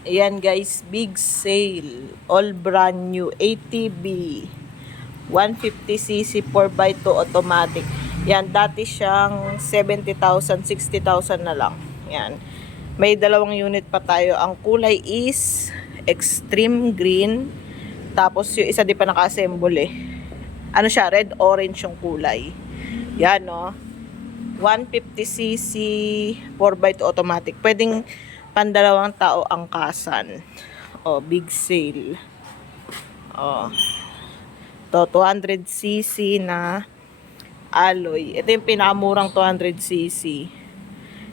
Ayan guys, big sale. All brand new. ATV. 150cc 4x2 automatic. Yan, dati siyang 70,000, 60,000 na lang. Yan. May dalawang unit pa tayo. Ang kulay is extreme green. Tapos yung isa di pa naka-assemble eh. Ano siya? Red orange yung kulay. Yan no. 150cc 4x2 automatic. Pwedeng pandalawang tao angkasan. Oh, big sale. Oh. To 200cc na alloy. Ito yung pinakamurang 200cc.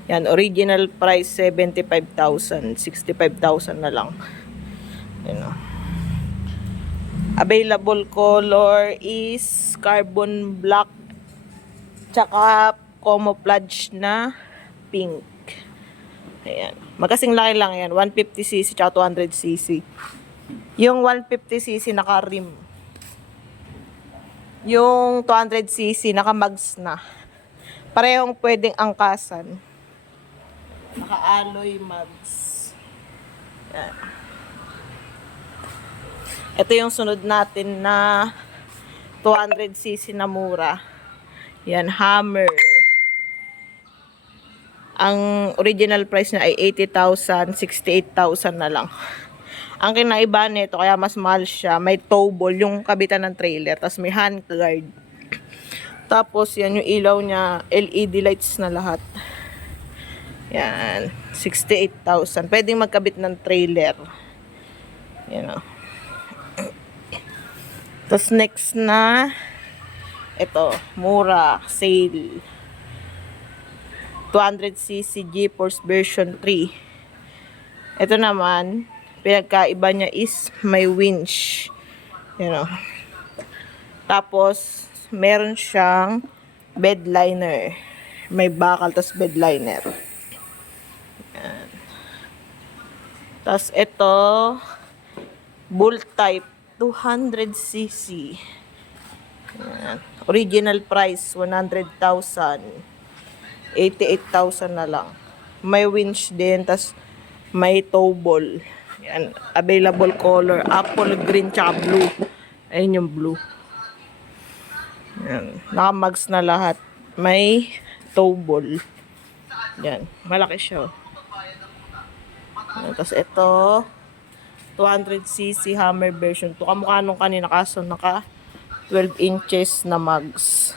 Yan, original price 75,000, 65,000 na lang. Yan oh. Available color is carbon black tsaka camouflage na pink. Ayan. Magkasing laki lang yan. 150cc tsaka 200cc. Yung 150cc naka-rim. Yung 200cc naka-mags na. Parehong pwedeng angkasan. Naka-alloy mags. Ayan. Ito yung sunod natin na 200cc na mura. Yan, Hammer. Ang original price niya ay 80,000, 68,000 na lang. Ang kinaiba nito, kaya mas mahal siya, may tow ball, yung kabitan ng trailer, tapos may handguard. Tapos yan yung ilaw niya, LED lights na lahat. Yan, 68,000. Pwedeng magkabit ng trailer. Yan o. Tapos next na, ito, mura, sale. 200cc GeForce version 3. Ito naman, pinagkaiba niya is may winch. You know. Tapos, meron siyang bed liner. May bakal, tapos bed liner. Yan. Tapos, ito, bull type, 200cc. Yan. Original price, 100,000. 88,000 na lang. May winch din, tas may tow ball. Yan, available color, apple green tsaka blue. Ayun yung blue. Yan, naka-mags na lahat. May tow ball. Yan, malaki siya. Yan, tas ito, 200cc Hammer version 2. Kamukha nung kanina, kaso naka 12 inches na mags.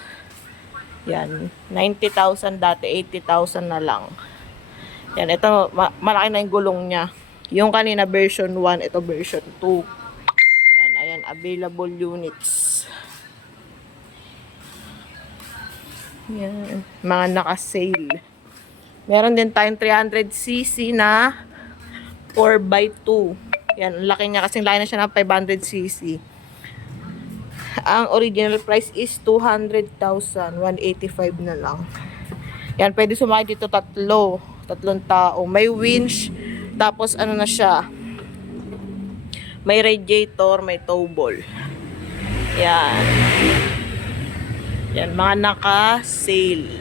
Yan, 90,000 dati, 80,000 na lang. Yan, ito, malaki na yung gulong niya. Yung kanina version 1, ito version 2. Yan, ayan, available units. Yan, mga naka-sale. Meron din tayong 300cc na 4x2. Yan, laki niya, kasing laki na siya ng 500cc. Ang original price is 200,000, 185 na lang. Yan, pwede sumakay dito tatlong tao. May winch, tapos ano na siya, may radiator, may tow ball. Yan. Yan, mga naka-sale.